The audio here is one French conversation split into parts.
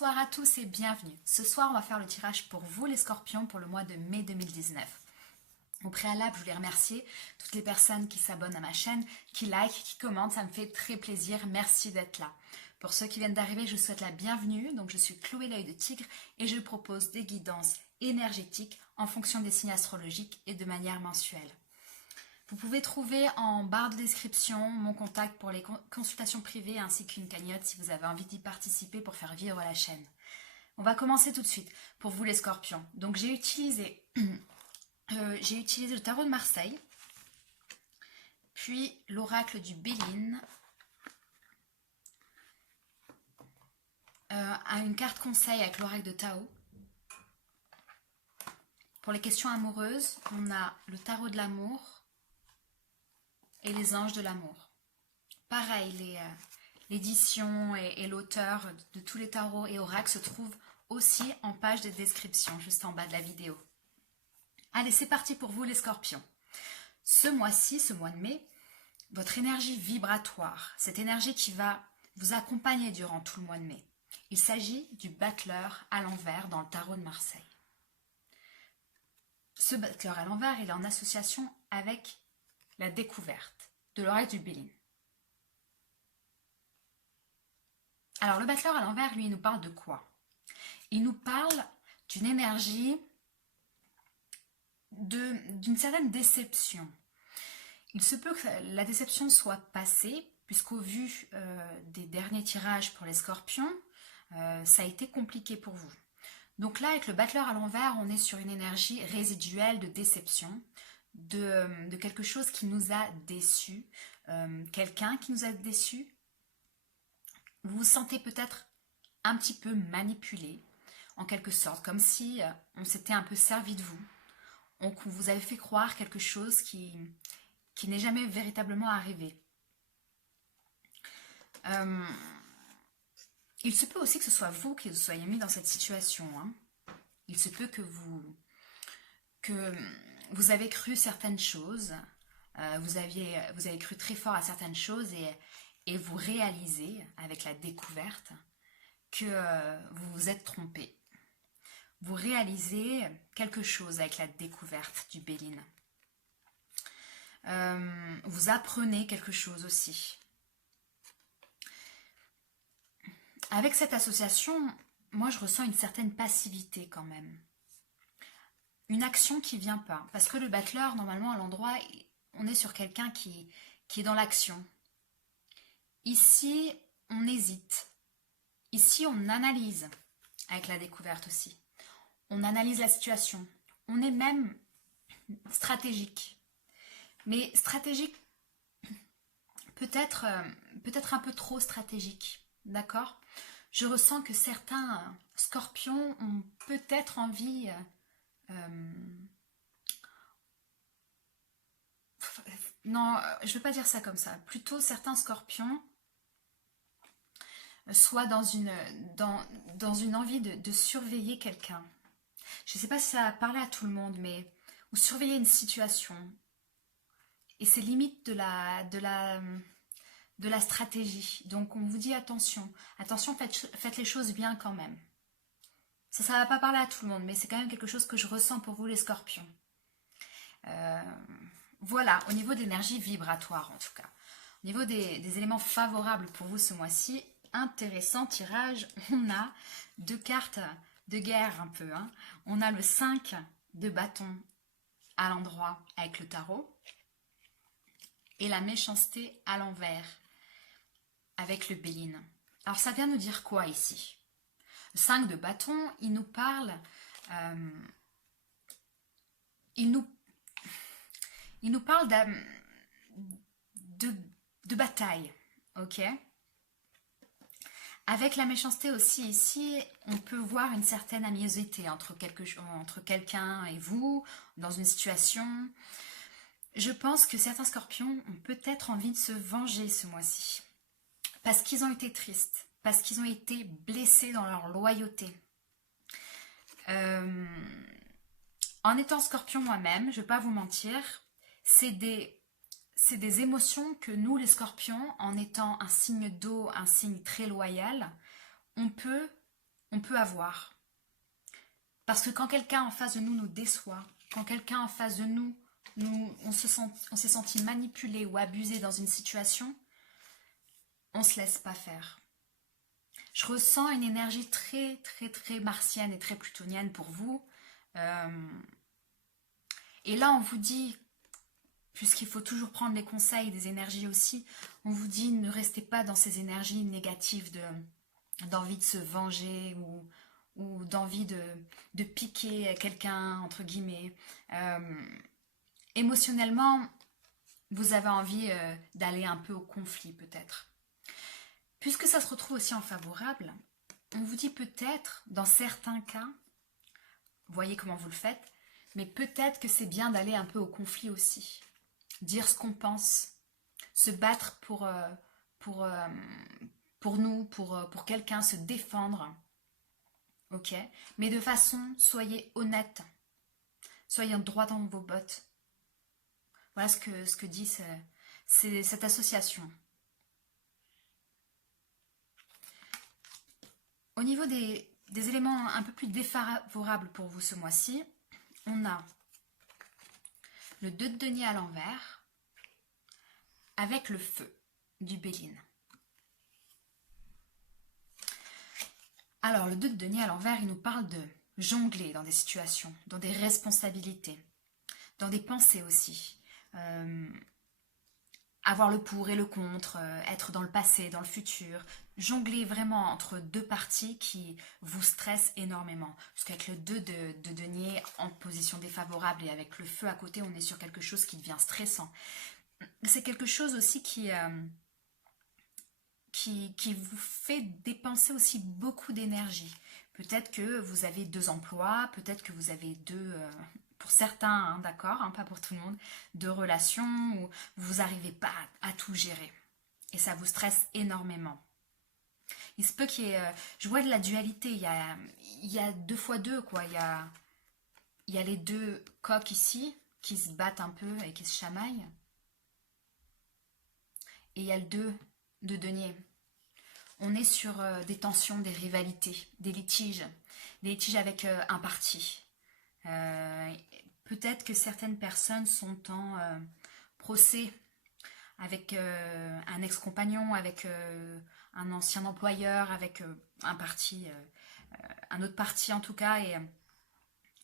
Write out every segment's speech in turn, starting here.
Bonsoir à tous et bienvenue. Ce soir, on va faire le tirage pour vous les scorpions pour le mois de mai 2019. Au préalable, je voulais remercier toutes les personnes qui s'abonnent à ma chaîne, qui like, qui commentent, ça me fait très plaisir. Merci d'être là. Pour ceux qui viennent d'arriver, je vous souhaite la bienvenue. Donc, je suis Chloé l'œil de tigre et je propose des guidances énergétiques en fonction des signes astrologiques et de manière mensuelle. Vous pouvez trouver en barre de description mon contact pour les consultations privées ainsi qu'une cagnotte si vous avez envie d'y participer pour faire vivre la chaîne. On va commencer tout de suite pour vous les scorpions. Donc j'ai utilisé le tarot de Marseille, puis l'oracle du Béline, à une carte conseil avec l'oracle de Tao. Pour les questions amoureuses, on a le tarot de l'amour et les anges de l'amour. Pareil, l'édition et l'auteur de tous les tarots et oracles se trouvent aussi en page de description, juste en bas de la vidéo. Allez, c'est parti pour vous les scorpions. Ce mois-ci, ce mois de mai, votre énergie vibratoire, cette énergie qui va vous accompagner durant tout le mois de mai, il s'agit du battleur à l'envers dans le tarot de Marseille. Ce battleur à l'envers, il est en association avec la découverte de l'oracle du Béline. Alors le battleur à l'envers, lui, il nous parle de quoi? Il nous parle d'une énergie, d'une certaine déception. Il se peut que la déception soit passée, puisqu'au vu des derniers tirages pour les scorpions, ça a été compliqué pour vous. Donc là, avec le battleur à l'envers, on est sur une énergie résiduelle de déception, de quelque chose qui nous a déçus, quelqu'un qui nous a déçus. Vous vous sentez peut-être un petit peu manipulé, en quelque sorte, comme si on s'était un peu servi de vous. On vous avait fait croire quelque chose qui n'est jamais véritablement arrivé. Il se peut aussi que ce soit vous qui vous soyez mis dans cette situation. Hein. Il se peut que vous avez cru certaines choses, vous avez cru très fort à certaines choses et vous réalisez avec la découverte que vous vous êtes trompé. Vous réalisez quelque chose avec la découverte du Béline. Vous apprenez quelque chose aussi. Avec cette association, moi je ressens une certaine passivité quand même. Une action qui ne vient pas. Parce que le battleur, normalement à l'endroit, on est sur quelqu'un qui est dans l'action. Ici, on hésite. Ici, on analyse avec la découverte aussi. On analyse la situation. On est même stratégique. Mais stratégique, peut-être un peu trop stratégique. D'accord ? Je ressens que certains scorpions ont peut-être envie... non, je ne veux pas dire ça comme ça. Plutôt certains scorpions soient dans une envie de surveiller quelqu'un. Je ne sais pas si ça parlait à tout le monde, mais ou surveiller une situation. Et c'est limite de la stratégie. Donc on vous dit attention, faites les choses bien quand même. Ça ne va pas parler à tout le monde, mais c'est quand même quelque chose que je ressens pour vous les scorpions. Voilà, au niveau de l'énergie vibratoire en tout cas. Au niveau des éléments favorables pour vous ce mois-ci, intéressant tirage, on a deux cartes de guerre un peu. Hein. On a le 5 de bâton à l'endroit avec le tarot et la méchanceté à l'envers avec le Béline. Alors ça vient nous dire quoi ici? Le 5 de bâton, il nous parle... il nous parle de bataille, ok? Avec la méchanceté aussi ici, on peut voir une certaine amicalité entre quelqu'un et vous, dans une situation. Je pense que certains scorpions ont peut-être envie de se venger ce mois-ci. Parce qu'ils ont été tristes, parce qu'ils ont été blessés dans leur loyauté. En étant scorpion moi-même, je ne vais pas vous mentir, c'est des émotions que nous, les scorpions, en étant un signe d'eau, un signe très loyal, on peut on peut avoir. Parce que quand quelqu'un en face de nous nous déçoit, quand quelqu'un en face de nous, on s'est senti manipulé ou abusé dans une situation, on ne se laisse pas faire. Je ressens une énergie très, très, très martienne et très plutonienne pour vous. Et là, on vous dit, puisqu'il faut toujours prendre les conseils des énergies aussi, on vous dit ne restez pas dans ces énergies négatives d'envie de se venger ou d'envie de piquer quelqu'un, entre guillemets. Émotionnellement, vous avez envie d'aller un peu au conflit peut-être. Puisque ça se retrouve aussi en favorable, on vous dit peut-être, dans certains cas, voyez comment vous le faites, mais peut-être que c'est bien d'aller un peu au conflit aussi. Dire ce qu'on pense, se battre pour nous, pour quelqu'un, se défendre. Ok, mais de façon, soyez honnête, soyez droit dans vos bottes. Voilà ce que dit c'est cette association. Au niveau des éléments un peu plus défavorables pour vous ce mois-ci, on a le 2 de denier à l'envers avec le feu du Béline. Alors, le 2 de denier à l'envers, il nous parle de jongler dans des situations, dans des responsabilités, dans des pensées aussi. Avoir le pour et le contre, être dans le passé, dans le futur, jongler vraiment entre deux parties qui vous stressent énormément. Parce qu'avec le 2 de denier en position défavorable et avec le feu à côté, on est sur quelque chose qui devient stressant. C'est quelque chose aussi qui vous fait dépenser aussi beaucoup d'énergie. Peut-être que vous avez 2 emplois, peut-être que vous avez pour certains, hein, d'accord, hein, pas pour tout le monde, 2 relations où vous n'arrivez pas à tout gérer. Et ça vous stresse énormément. Il se peut qu'il y ait, je vois de la dualité, il y a 2 fois 2, quoi. Il y a les 2 coqs ici qui se battent un peu et qui se chamaillent. Et il y a le 2 de denier. On est sur des tensions, des rivalités, des litiges avec un parti. Peut-être que certaines personnes sont en procès avec un ex-compagnon, avec un ancien employeur, avec un parti, un autre parti en tout cas,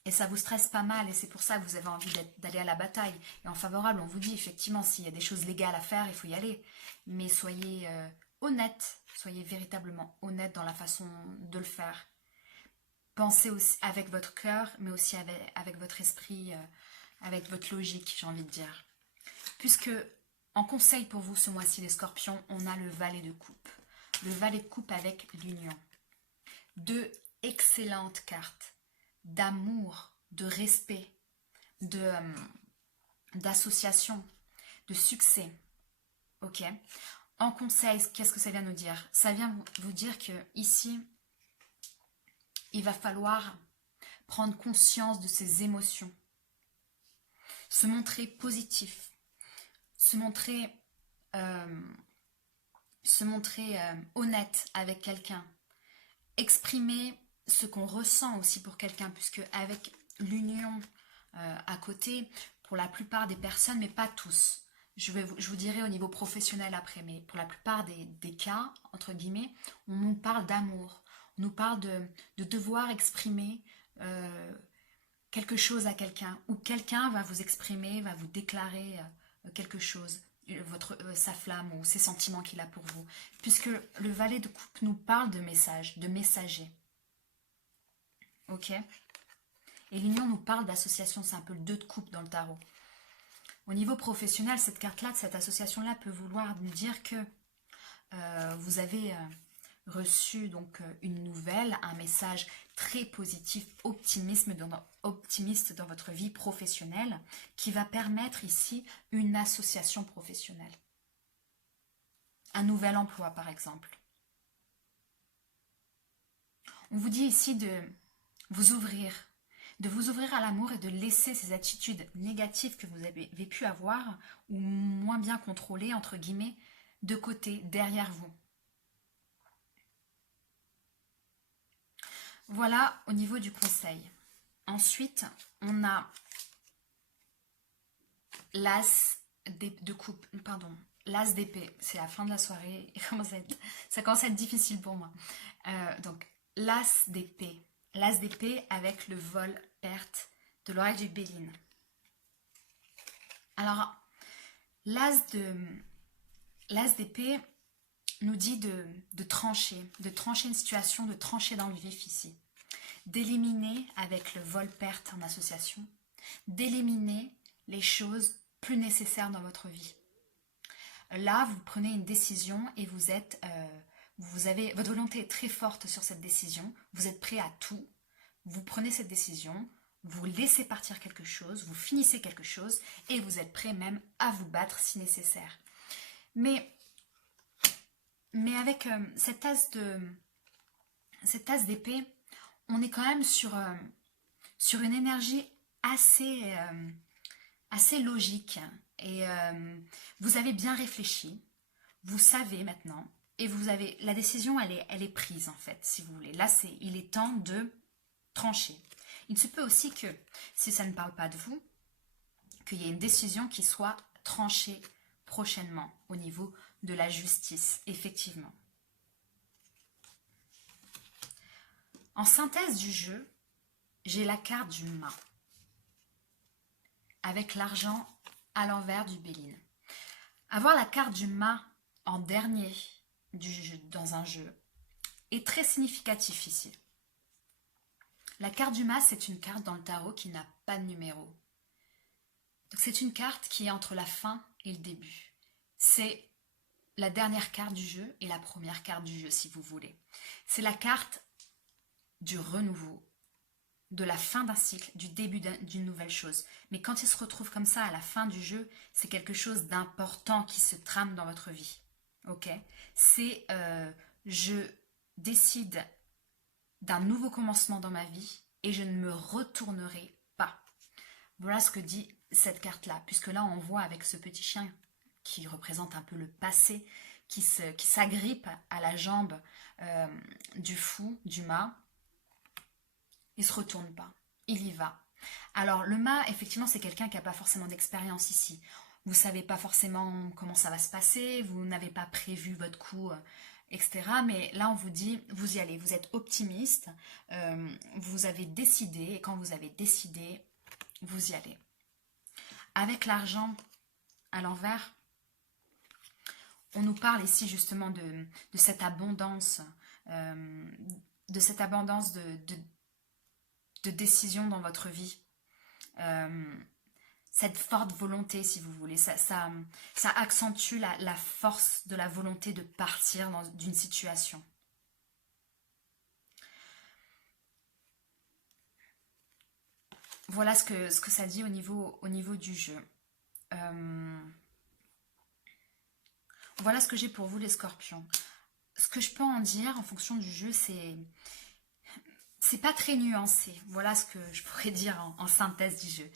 et ça vous stresse pas mal, et c'est pour ça que vous avez envie d'aller à la bataille. Et en favorable, on vous dit effectivement, s'il y a des choses légales à faire, il faut y aller. Mais soyez honnête, soyez véritablement honnête dans la façon de le faire. Pensez aussi avec votre cœur, mais aussi avec votre esprit, avec votre logique, j'ai envie de dire. Puisque, en conseil pour vous ce mois-ci, les scorpions, on a le valet de coupe. Le valet de coupe avec l'union. 2 excellentes cartes d'amour, de respect, d'association, de succès. Ok. En conseil, qu'est-ce que ça vient nous dire? Ça vient vous dire que ici, il va falloir prendre conscience de ses émotions, se montrer positif, se montrer honnête avec quelqu'un, exprimer ce qu'on ressent aussi pour quelqu'un, puisque avec l'union à côté, pour la plupart des personnes, mais pas tous, je vous dirai au niveau professionnel après, mais pour la plupart des cas, entre guillemets, on nous parle d'amour, on nous parle de devoir exprimer quelque chose à quelqu'un, ou quelqu'un va vous exprimer, va vous déclarer quelque chose, sa flamme ou ses sentiments qu'il a pour vous, puisque le valet de coupe nous parle de message, de messager. Ok. Et l'union nous parle d'association, c'est un peu le 2 de coupe dans le tarot. Au niveau professionnel, cette carte-là, cette association-là peut vouloir dire que vous avez reçu donc une nouvelle, un message très positif, optimiste dans votre vie professionnelle, qui va permettre ici une association professionnelle. Un nouvel emploi, par exemple. On vous dit ici de vous ouvrir à l'amour et de laisser ces attitudes négatives que vous avez pu avoir, ou moins bien contrôlées, entre guillemets, de côté, derrière vous. Voilà au niveau du conseil. Ensuite, on a l'as de coupe, pardon, l'as d'épée. C'est la fin de la soirée et ça commence à être difficile pour moi. Donc, l'as d'épée. L'as d'épée avec le vol perte de l'oracle du Béline. Alors, l'as d'épée nous dit de trancher une situation, de trancher dans le vif ici. D'éliminer avec le vol-perte en association, d'éliminer les choses plus nécessaires dans votre vie. Là, vous prenez une décision et vous avez, votre volonté est très forte sur cette décision, vous êtes prêt à tout, vous prenez cette décision, vous laissez partir quelque chose, vous finissez quelque chose et vous êtes prêt même à vous battre si nécessaire. Mais avec cette tasse d'épée, on est quand même sur une énergie assez logique. Et vous avez bien réfléchi, vous savez maintenant, et la décision, elle est prise en fait, si vous voulez. Là, il est temps de trancher. Il se peut aussi que, si ça ne parle pas de vous, qu'il y ait une décision qui soit tranchée prochainement au niveau de la justice, effectivement. En synthèse du jeu, j'ai la carte du mât avec l'argent à l'envers du Béline. Avoir la carte du mât en dernier dans un jeu est très significatif ici. La carte du mât, c'est une carte dans le tarot qui n'a pas de numéro. Donc c'est une carte qui est entre la fin et le début. C'est la dernière carte du jeu et la première carte du jeu, si vous voulez. C'est la carte du renouveau, de la fin d'un cycle, du début d'une nouvelle chose. Mais quand il se retrouve comme ça à la fin du jeu, c'est quelque chose d'important qui se trame dans votre vie. Ok ? C'est je décide d'un nouveau commencement dans ma vie et je ne me retournerai pas. Voilà ce que dit cette carte-là, puisque là on voit avec ce petit chien qui représente un peu le passé, qui s'agrippe à la jambe du fou, du mât. Il ne se retourne pas, il y va. Alors le mât, effectivement, c'est quelqu'un qui n'a pas forcément d'expérience ici. Vous ne savez pas forcément comment ça va se passer, vous n'avez pas prévu votre coup, etc. Mais là, on vous dit, vous y allez, vous êtes optimiste, vous avez décidé, et quand vous avez décidé, vous y allez. Avec l'argent à l'envers, on nous parle ici justement de cette abondance, de décisions dans votre vie. Cette forte volonté, si vous voulez, ça accentue la force de la volonté de partir d'une situation. Voilà ce que ça dit au niveau du jeu. Voilà ce que j'ai pour vous les scorpions. Ce que je peux en dire en fonction du jeu, c'est pas très nuancé. Voilà ce que je pourrais dire en synthèse du jeu.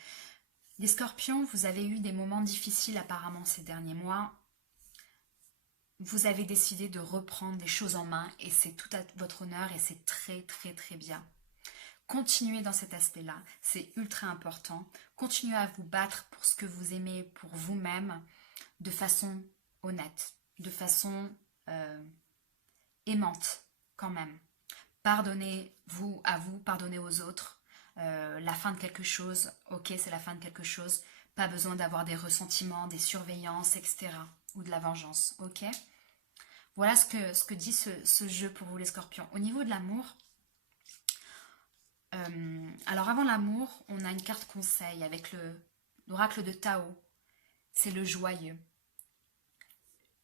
Les scorpions, vous avez eu des moments difficiles apparemment ces derniers mois. Vous avez décidé de reprendre des choses en main et c'est tout à votre honneur et c'est très très très bien. Continuez dans cet aspect-là, c'est ultra important. Continuez à vous battre pour ce que vous aimez, pour vous-même, de façon honnête, de façon aimante quand même. Pardonnez-vous à vous, pardonnez aux autres. La fin de quelque chose, ok, c'est la fin de quelque chose. Pas besoin d'avoir des ressentiments, des surveillances, etc. Ou de la vengeance, ok. Voilà ce que dit ce jeu pour vous les scorpions. Au niveau de l'amour, alors avant l'amour, on a une carte conseil avec l'oracle de Tao. C'est le joyeux.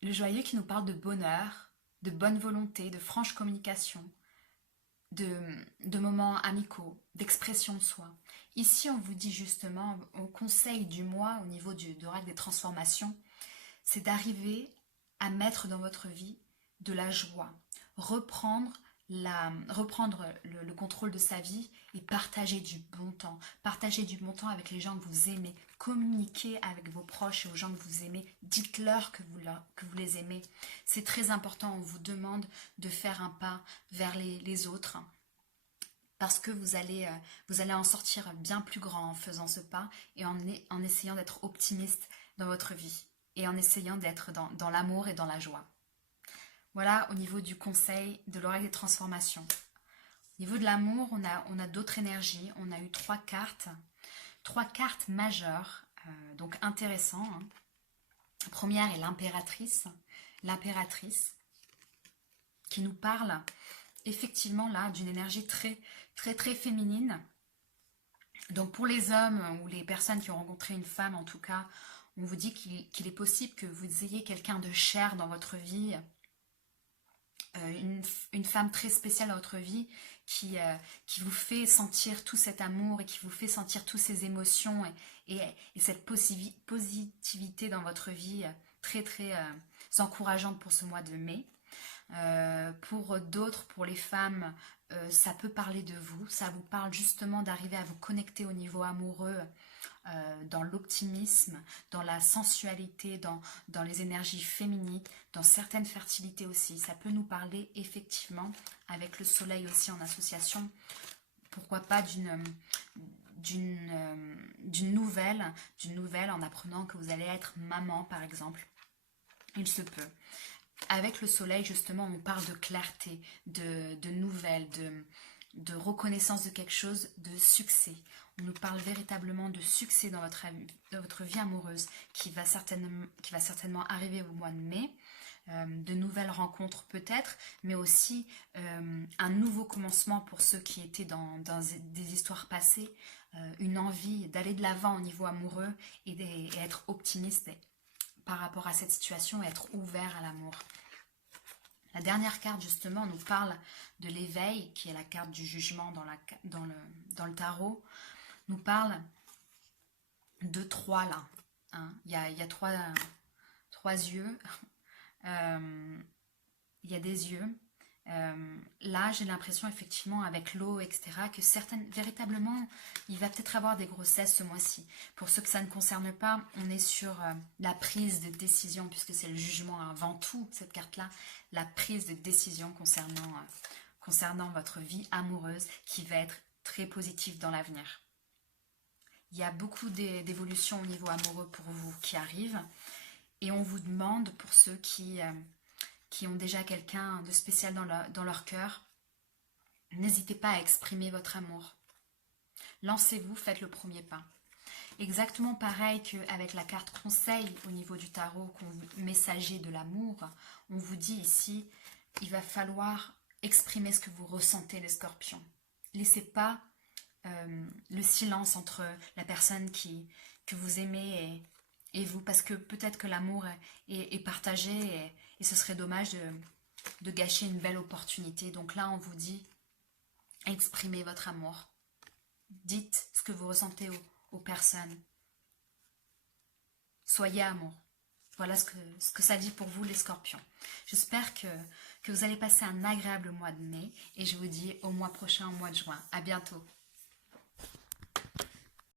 Le joyeux qui nous parle de bonheur, de bonne volonté, de franche communication, de moments amicaux, d'expression de soi. Ici, on vous dit justement, au conseil du mois, au niveau de l'oracle des transformations, c'est d'arriver à mettre dans votre vie de la joie, reprendre le contrôle de sa vie et partager du bon temps. Partager du bon temps avec les gens que vous aimez. Communiquer avec vos proches et aux gens que vous aimez. Dites-leur que vous les aimez. C'est très important. On vous demande de faire un pas vers les autres. parce que vous allez en sortir bien plus grand en faisant ce pas et en essayant d'être optimiste dans votre vie et en essayant d'être dans l'amour et dans la joie. Voilà au niveau du conseil de l'oracle des transformations. Au niveau de l'amour, on a d'autres énergies. On a eu trois cartes majeures, donc intéressant. Hein. La première est l'impératrice qui nous parle effectivement là d'une énergie très très très féminine. Donc pour les hommes ou les personnes qui ont rencontré une femme en tout cas, on vous dit qu'il est possible que vous ayez quelqu'un de cher dans votre vie, une femme très spéciale dans votre vie qui vous fait sentir tout cet amour et qui vous fait sentir toutes ces émotions et cette positivité dans votre vie très très encourageante pour ce mois de mai. Pour d'autres, pour les femmes, ça peut parler de vous, ça vous parle justement d'arriver à vous connecter au niveau amoureux, dans l'optimisme, dans la sensualité, dans les énergies féminines, dans certaines fertilités aussi. Ça peut nous parler effectivement, avec le soleil aussi en association, pourquoi pas d'une nouvelle en apprenant que vous allez être maman par exemple. Il se peut. Avec le soleil, justement, on parle de clarté, de nouvelles, de reconnaissance de quelque chose, de succès. On nous parle véritablement de succès dans votre vie amoureuse qui va certainement arriver au mois de mai. De nouvelles rencontres peut-être, mais aussi un nouveau commencement pour ceux qui étaient dans des histoires passées, une envie d'aller de l'avant au niveau amoureux et être optimiste par rapport à cette situation et être ouvert à l'amour. La dernière carte justement nous parle de l'éveil, qui est la carte du jugement dans le tarot, nous parle de trois là. Hein. Il y a trois yeux, il y a des yeux. Là j'ai l'impression effectivement avec l'eau etc que véritablement il va peut-être avoir des grossesses ce mois-ci. Pour ceux que ça ne concerne pas, on est sur la prise de décision puisque c'est le jugement avant tout cette carte là, la prise de décision concernant votre vie amoureuse qui va être très positive dans l'avenir. Il y a beaucoup d'évolutions au niveau amoureux pour vous qui arrivent et on vous demande pour ceux qui ont déjà quelqu'un de spécial dans leur cœur, n'hésitez pas à exprimer votre amour. Lancez-vous, faites le premier pas. Exactement pareil qu'avec la carte conseil au niveau du tarot, messager de l'amour, on vous dit ici, il va falloir exprimer ce que vous ressentez les scorpions. Laissez pas le silence entre la personne que vous aimez et vous, parce que peut-être que l'amour est partagé et ce serait dommage de gâcher une belle opportunité. Donc là, on vous dit, exprimez votre amour. Dites ce que vous ressentez aux personnes. Soyez amour. Voilà ce que ça dit pour vous, les scorpions. J'espère que vous allez passer un agréable mois de mai et je vous dis au mois prochain, au mois de juin. À bientôt.